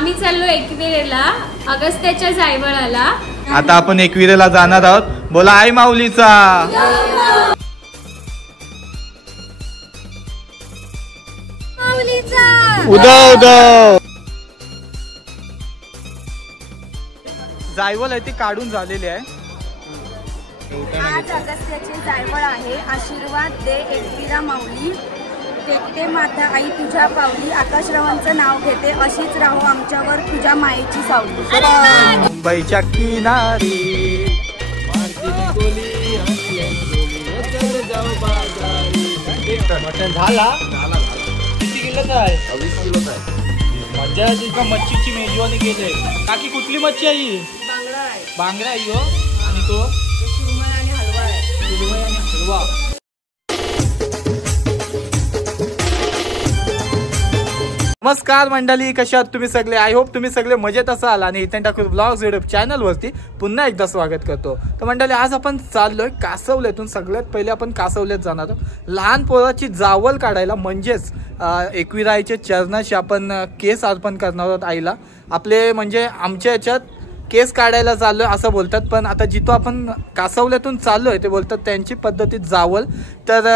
आम्ही चाललो एकविरेला अगस्त्याच्या जायवळाला। आता आपण एकविरेला जाणार आहोत। बोला आई माऊलीचा। उदो उदो। जायवळ आहे ती काढून झालेली आहे। आज अगस्त्याची जायवळ आहे। आशीर्वाद दे एकविरा माऊली, टेकते माता आई तुझ्या पावली, आकाशरावांचं नाव घेते अशीच राहू आमच्यावर तुझ्या मायेची सावली। मुंबईच्या किनारी झाला किती किलोचा आहे? 20 किलोचा आहे। मजा तुझ्या मच्छीची मेजवानी केली। काकी कुठली मच्छी आहे? बांगडा आहे। बांगडा आहे हो। आणि तो सुरमई आणि हलवा आहे। सुरमई आणि हलवा। नमस्कार मंडळी, कशा आहात तुम्ही सगळे? आय होप तुम्ही सगळे मजेत असाल आणि हितेन ठाकूर ब्लॉग्स यूट्यूब चॅनलवरती पुन्हा एकदा स्वागत करतो। तर मंडळी आज आपण चाललोय कासवलेतून। सगळ्यात पहिले आपण कासवलेत जाणार आहोत। लहान पोराची जावल काढायला, म्हणजेच एकविराईचे चरणाशी आपण केस अर्पण करणार आहोत आईला। आपले म्हणजे आमच्या याच्यात केस काढायला चाललोय असं बोलतात, पण आता जिथं आपण कासवल्यातून चाललोय ते बोलतात त्यांची पद्धतीत जावल। तर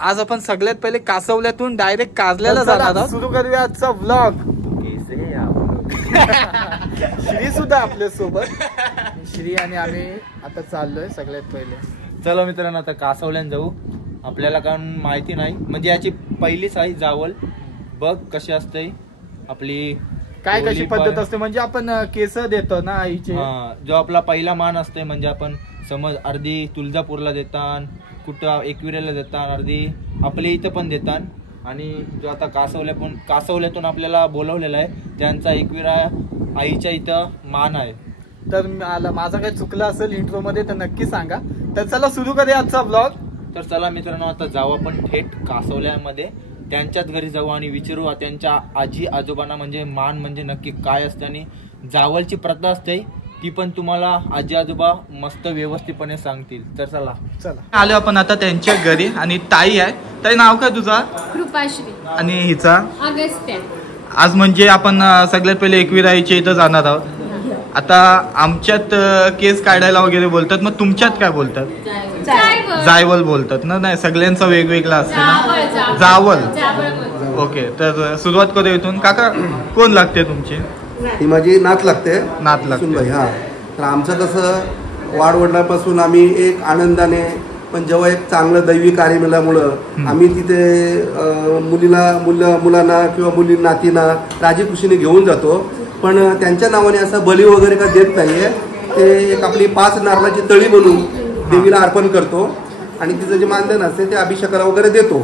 आज आपण सगळ्यात पहिले कासवल्यातून डायरेक्ट कारल्याला जाणार आहोत। सुरू करूया आजचा व्लॉग। श्री सुद्धा आपल्या सोबत। श्री आणि आम्ही आता चाललोय सगळ्यात पहिले। चला मित्रांनो, आता कासवल्यान जाऊ। आपल्याला कारण माहिती नाही, म्हणजे याची पहिलीच आहे जावल। बघ कशी असते आपली, काय कशी पद्धत असते, म्हणजे आपण केस देतो ना आईचे। जो आपला पहिला मान असते, म्हणजे आपण समज अर्धी तुळजापूरला देतात, कुठं एकविरेला देतात, अर्धी आपल्या इथं पण देतात। आणि जो आता कासवल्यातून आपल्याला बोलवलेला आहे त्यांचा एकविरा आईच्या इथं मान आहे। तर माझा काही चुकलं असेल इंट्रो मध्ये तर नक्की सांगा। तर चला सुरू करूया आजचा ब्लॉग। तर चला मित्रांनो, आता जाऊ आपण थेट कासवल्यामध्ये, त्यांच्याच घरी जाऊ आणि विचारू त्यांच्या आजी आजोबांना म्हणजे मान म्हणजे नक्की काय असते आणि जावलची प्रथा असते ती पण तुम्हाला आजी आजोबा मस्त व्यवस्थितपणे सांगतील। तर चला आलो आपण आता त्यांच्या घरी आणि ताई आहे। ताई नाव काय तुझा? कृपाश्री। आणि हिचा? अगस्त्या। आज म्हणजे आपण सगळ्यात पहिले एकविराईच्या इथं जाणार आहोत। आता आमच्यात केस काढायला वगैरे बोलतात, मग तुमच्यात काय बोलतात? जायवल बोलतात ना? नाही, सगळ्यांचा वेगवेगळा असते ना। जावल। ओके, तर सुरुवात करू इथून। काका कोण लागते तुमची? ही माझी नात लागते। नात लागते। हा, तर आमचं कसं वाढवडिलांपासून आम्ही एक आनंदाने, पण जेव्हा एक चांगलं दैवी कार्य मिळाल्यामुळं आम्ही तिथे मुलांना किंवा मुली नातींना राजी खुशीने घेऊन जातो। पण त्यांच्या नावाने असं बली वगैरे का देत नाहीये। ते एक आपली 5 नारळाची तळी बनवून देवीला अर्पण करतो आणि तिचं जे मानधन असते ते अभिषेकाला वगैरे देतो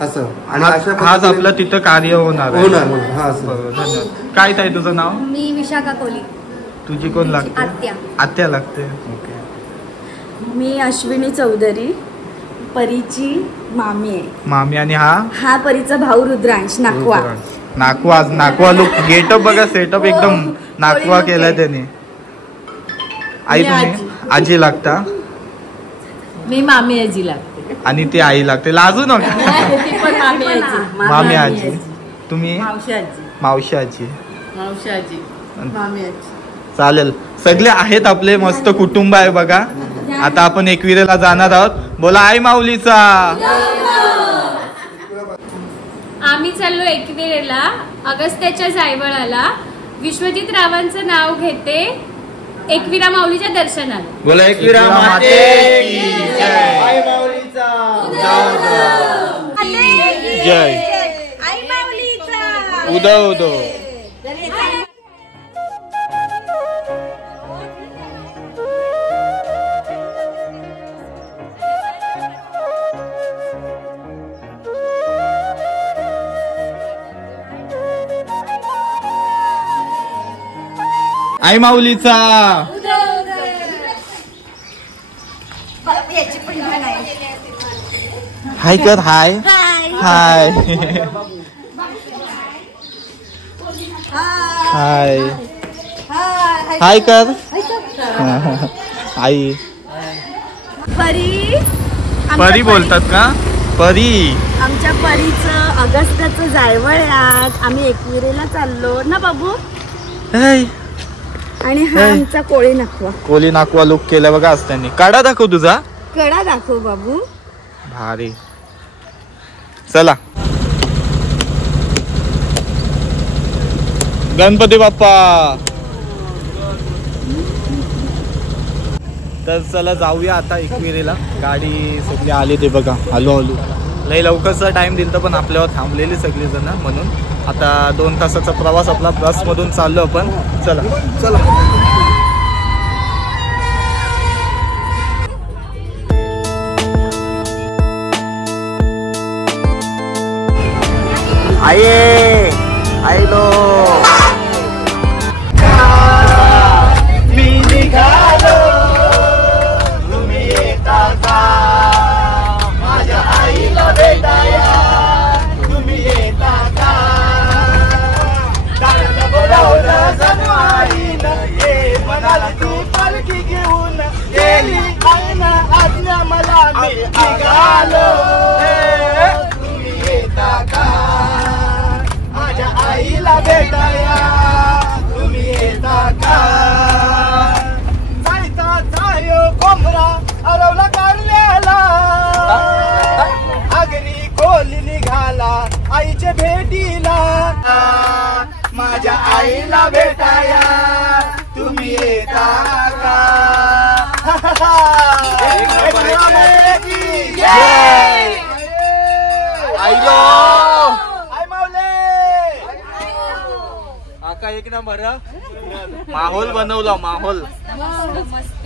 असं। आणि आज आपलं तिथं कार्य होणार हा धन्यवाद। काय ताई तुझं नाव? मी विशाखा कोली। तुझी कोण लागते? आत्या। आत्या लागते। ओके। मी अश्विनी चौधरी, परीची मामी आहे। मामी। आणि हा परीचा भाऊ रुद्रांश नाकवा। नाकवा लुक, गेटअप बघा, सेटअप एकदम नाकवा केलाय त्याने। आई तुम्ही? आजी लागता। मी मामी आजी लागते। आणि ती आई लागते, लाजू नका। ती पण मामी आजी। मामी आजी। तुम्ही? मावशी आजी। मावशी आजी। मावशी आजी। मामी आजी। चालेल, सगळे आहेत आपले, मस्त कुटुंब आहे बघा। आता आपण एकविरेला जाणार आहोत। बोला आई माऊलीचा। आम्ही चाललो एकविरेला अगस्त्याच्या जायवळाला। विश्वजित रावांचं नाव घेते एकविरा माऊलीच्या दर्शनाला। बोला एकविरा माते की जय। आई माऊलीचा जय। आई माऊलीचा उदो उदो। आई माऊलीचा। हाय कर। हाय हाय हाय हाय कर। आई परी बोलतात का? परी। आमच्या परीचं अगस्त्याचं जायवळ आज आम्ही एकविरेला चाललो ना बाबू। आणि हा आमचा कोळी नाकवा. कोली नाकवा लुक केला बघा आज त्यांनी. काढा दाखव तुझा. कडा दाखव बाबू. भारी. चला गणपती बाप्पा. तर चला जाऊया आता एकविरीला. गाडी सगळी आली ते बघा. आलो लई लवकरचा टाइम दिला पण आपल्यावर थांबलेली सगळी जण. म्हणून आता 2 तासाचा प्रवास आपला बसमधून चाललो आपण. चला चला. आये आयलो मी निघालो तुम्ही येता का माझ्या आईला भेटाया तुम्ही येता का दाराला बोलावलं जणू आईनं ये म्हणाली तू पालखी घेऊन गेली आईनं आज्ञा मला मी निघालो तुम्ही येता का माझ्या आईला भेटाया तुम्ही येता का जायचा जायो कोंबरा अरवला काढलेला आगरी कोली निघाला आईच्या भेटीला माझ्या आईला भेटाया तुम्ही येता का आईलो आका एक नंबर. माहोल बनवला माहोल.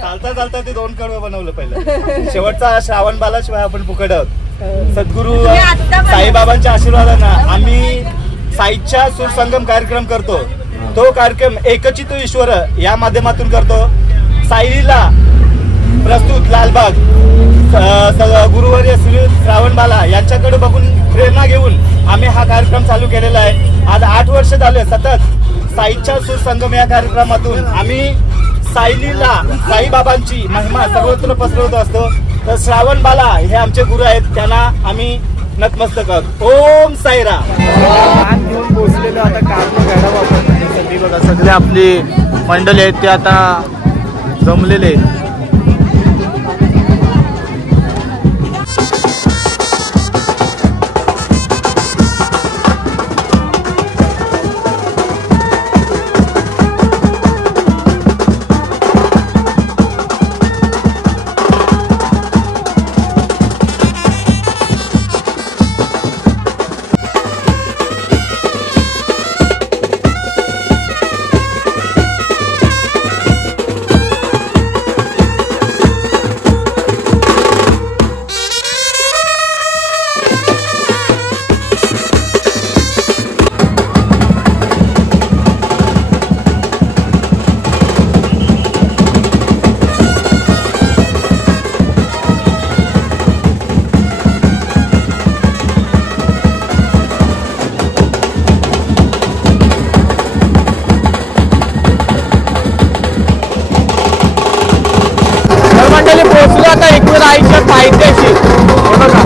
चालता चालता ते 2 कडवं बनवलं पहिलं. शेवटचा श्रावण बालाशिवाय आपण फुकट आहोत. सद्गुरू साईबाबांच्या आशीर्वादानं आम्ही साईच्या सुरसंगम कार्यक्रम करतो. तो कार्यक्रम एकचित ईश्वर या माध्यमातून करतो. साईला प्रस्तुत लालबाग गुरुवर्य श्री श्रावण बाला यांच्याकडे बघून प्रेरणा घेऊन आम्ही हा कार्यक्रम चालू केलेला आहे. आज 8 वर्ष झाले सतत साईच्या सुरसंगम या कार्यक्रमातून आम्ही साईबाबांची महिमा सर्वत्र पसरवत असतो. तर श्रावण बाला हे आमचे गुरु आहेत. त्यांना आम्ही नतमस्तक आहोत. ओम साईराम. मान घेऊन पोहोचलेलो आता. काम गाडा वापरण्यासाठी बघा सगळे आपली मंडळी आहेत ते आता जमलेले आहेत. पोहोचलो आता एकवीर आईच्या पायथ्याशी. हे बघा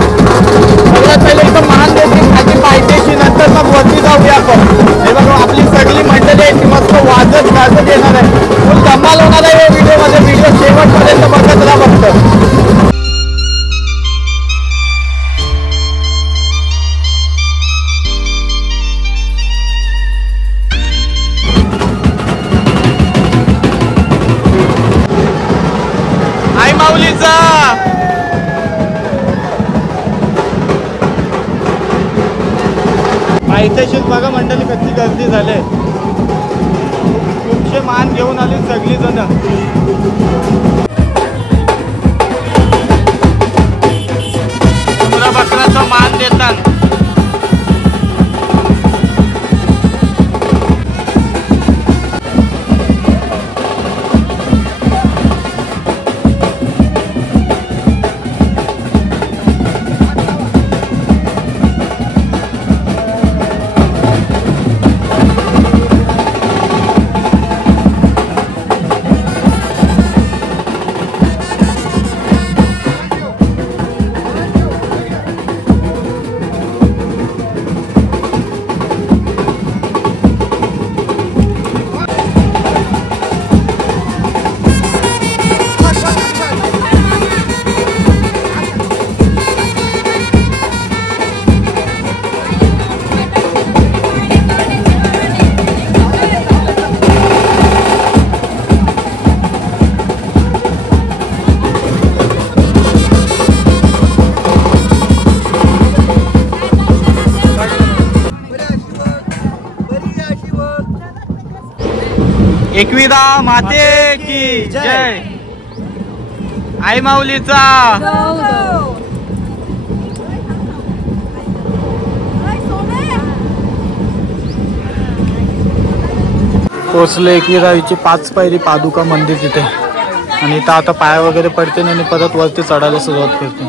सगळ्यात पहिले इथं मान देते खाली पायथ्याशी. नंतर मग वरती जाऊया आपण. हे बघा आपली सगळी मंडळी आहे ती मस्त वाजत गाजत येणार आहे. फुल धमाल होणार आहे या व्हिडिओमध्ये. व्हिडिओ शेवटपर्यंत बघत राहा फक्त. आई माऊलीचा पायथ्याशीच बघा मंडळी कशी गर्दी झाली. खूपशे मान घेऊन आली सगळी जण. बकराचा मान देतात. एकविरा माते की जय. आई माऊलीचा. पोचले एकविराईची 5 पायरी पादुका मंदिर तिथे. आणि इथं आता पाय वगैरे पडते आणि परत वरती चढायला सुरुवात करते.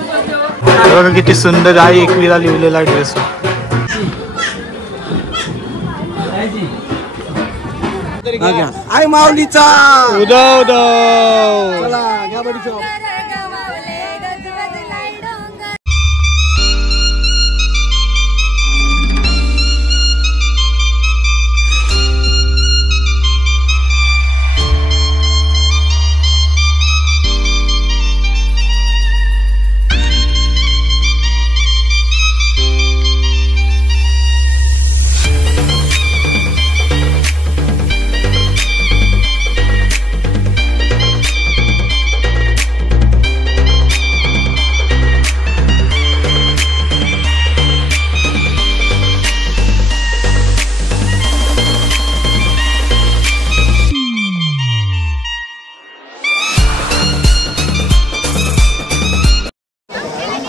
बघा किती सुंदर आहे एकविरा लिहिलेला ड्रेस. आई माऊलीचा. उदव उदव. चला घ्या बडी.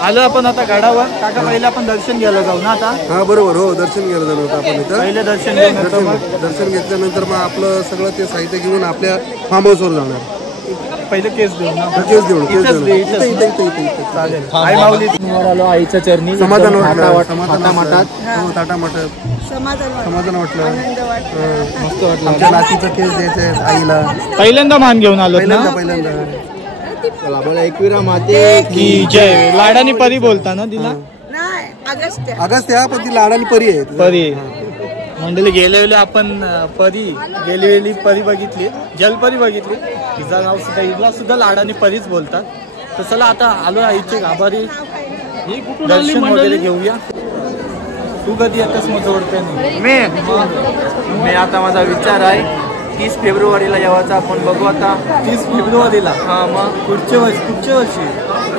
आलो आपण आता गडावर. काका पहिले आपण दर्शन घ्यायला जाऊ ना आता. हा बरोबर. हो दर्शन घ्यायला जाणार होतं आपण इथं. पहिले दर्शन घेऊन दर्शन घेतल्यानंतर मग आपलं सगळं ते साहित्य घेऊन आपल्या फार्म हाऊसवर जाणार. पहिले केस देऊ ना. केस देऊन चालेल. आई माऊली आलो आईच्या चरणी. समाधान वाटलं. समाधान वाटलं. मस्त वाटलं. आमच्या नातीचं केस द्यायचंय आईला. पहिल्यांदा मान घेऊन आलो ना. पहिल्यांदा एकविरा माते की जय. लाडानी परी बोलता ना तिला. अगस्त या पण ती लाडानी परी आहे. परी मंडळी गेले आपण परी गेलेली परी बघितली. जलपरी बघितली. तिचं नाव सुद्धा हिला सुद्धा लाडानी परीच बोलतात. तर चला आता आलो आईचे गाभारी दर्शन वगैरे घेऊया. तू कधी येतस मग जोडते नाही. मी आता माझा विचार आहे 30 फेब्रुवारीला यावाचा. आपण बघू आता 30 फेब्रुवारीला. हा मग पुढच्या वर्षी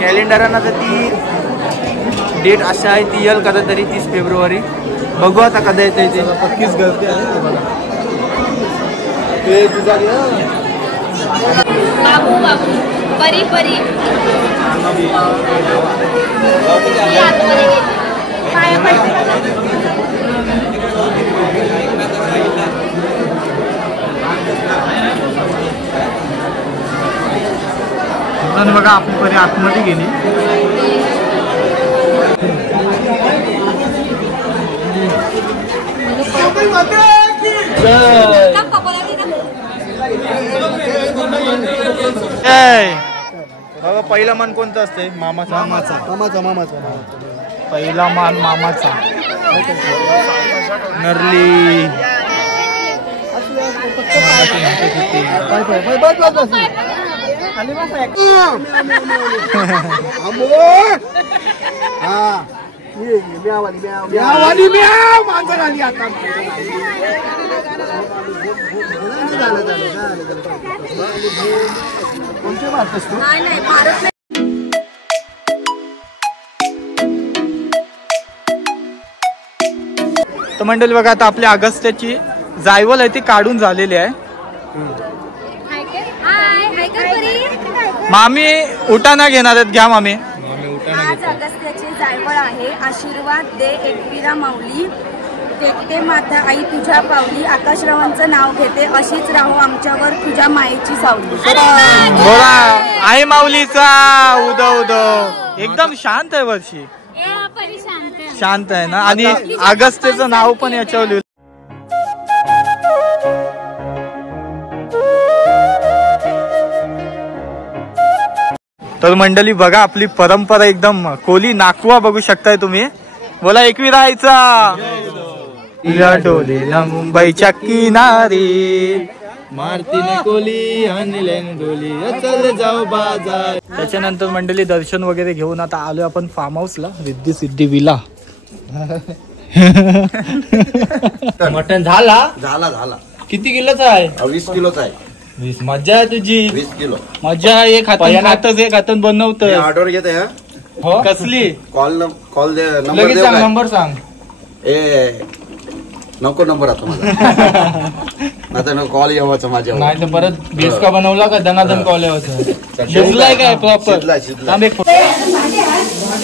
कॅलेंडरांना तर ती डेट अशा आहे ती येईल कदा तरी 30 फेब्रुवारी. बघू आता कदा येते ते. पक्कीच गर्दी आहे तुम्हाला. बाबू बाबू परी परी पाया पडते. बघा आपण परी आतमध्ये गेली. बघा पहिला मान कोणता असते? मामाचा. पहिला मान मामाचा. नरली तर मंडळी बघा आता आपल्या अगस्त्याची जायवल आहे ती काढून झालेली आहे. मामी उठाणा घेणार आहेत. घ्या मामी. आज अगस्त्याचे जायवळ आहे. आशीर्वाद दे एकविरा माऊली. टेकते माता आई तुझ्या पावली. आकाशरावांचं नाव घेते अशीच राहो आमच्यावर तुझ्या मायेची सावली. बोला आई माऊलीचा. उदव उदव. एकदम शांत आहे वर्षी. शांत आहे ना. आणि अगस्त्याचं नाव पण याच्यावर लिहिलं. तर मंडळी बघा आपली परंपरा एकदम कोली नाकवा बघू शकताय तुम्ही. बोला एकविरायचा. या डोलेला मुंबईच्या किनारी मारतीने कोली आणले डोली चल जाऊ बाजार. त्याच्यानंतर मंडळी दर्शन वगैरे घेऊन आता आलोय आपण form हाऊसला. Riddhi Siddhi villa. Mutton झाला. किती किलोचा आहे? 20 किलोचा आहे. 20. मजा आहे तुझी. 20 किलो. मजा आहे. एक हातच एक हातून बनवत. ऑर्डर घेते. कसली? कॉल दे. लगेच सांग. नंबर सांग. नको नंबर आता माझा आता कॉल यावाचा माझ्या नाही तर परत बिस्का बनवला का दनादन कॉल यावाचा शिजलाय काय प्रॉपर.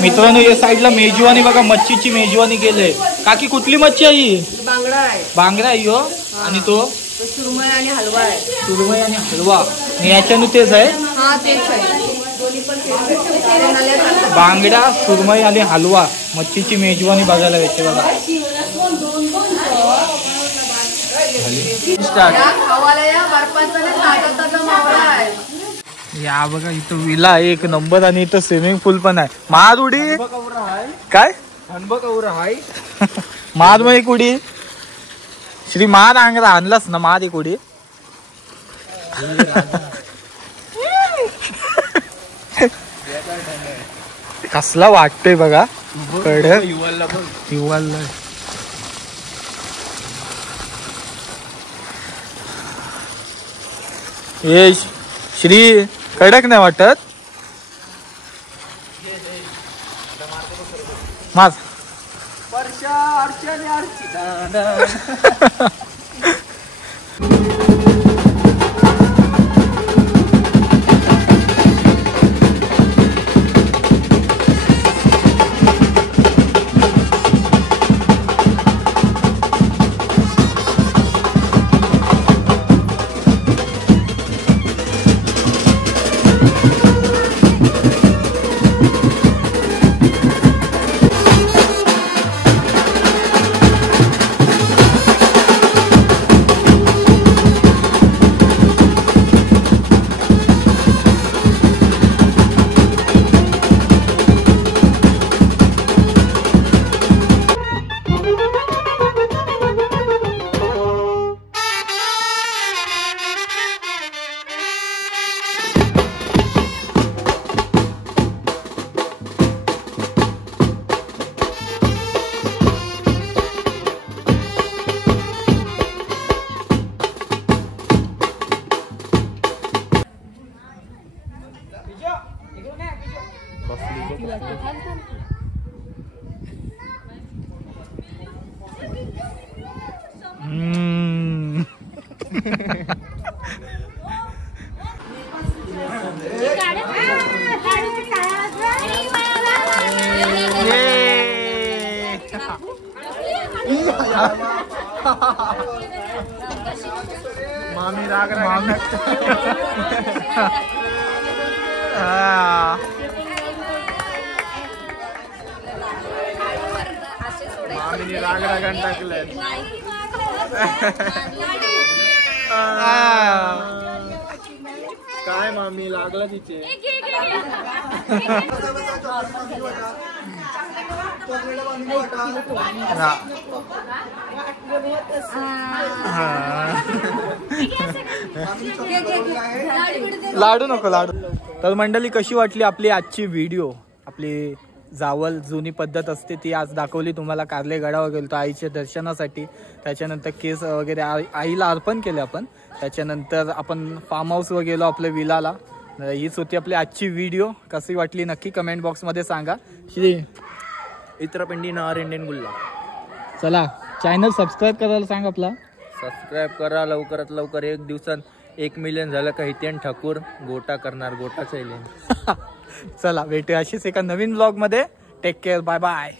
मित्रांनो या साईडला मेजवानी बघा, मच्छीची मेजवानी केले. काकी कुठली मच्छी आहे? बांगडा आहे, बांगडा आहे ह्यो. आणि तो सुरमई आणि हलवा आहे. सुरमई आणि हलवा. आणि याच्यानं तेच आहे हा तेच आहे, दोन्ही पण तेच आहे. बांगडा, सुरमई आणि हलवा. मच्छीची मेजवानी बघायला भेटते बघा. खावाला या बर्फाचा ताटाचा मावळा आहे. या बघा इथं विला एक नंबर आणि इथं स्विमिंग पूल पण आहे. महाद उडी काय महाद मग एक उडी श्री महाद अंगला आणलास ना महाद एक उडी. कसला वाटतोय बघा कडक हिवाळला. ए श्री कडक नाही वाटत माझ. मामी राग राग मामीने राग रागान टाकलंय. काय मामी लागला तिचे. लाडू नको लाडू. तर मंडळी कशी वाटली आपली आजची व्हिडिओ. आपली जावल जुनी पद्धत असते ती आज दाखवली तुम्हाला. कारले गडावर गेलो आईच्या दर्शनासाठी. त्याच्यानंतर केस वगैरे आईला अर्पण केले आपण. त्याच्यानंतर आपण फार्म हाऊसवर गेलो आपल्या विलाला. हीच होती आपली आजची व्हिडिओ. कशी वाटली नक्की कमेंट बॉक्समध्ये सांगा. श्री इत्रपिंडी नहर इंडियन गुल्ला. चला चॅनल सबस्क्राईब करायला सांग आपला. सबस्क्राईब करा लवकरात लवकर. 1 दिवसात 1 मिलियन झालं का हितेन ठाकूर गोटा करणार. गोटा चैलेंज. चला भेटूया अशीच एका नवीन ब्लॉग मध्ये. Take care. Bye bye.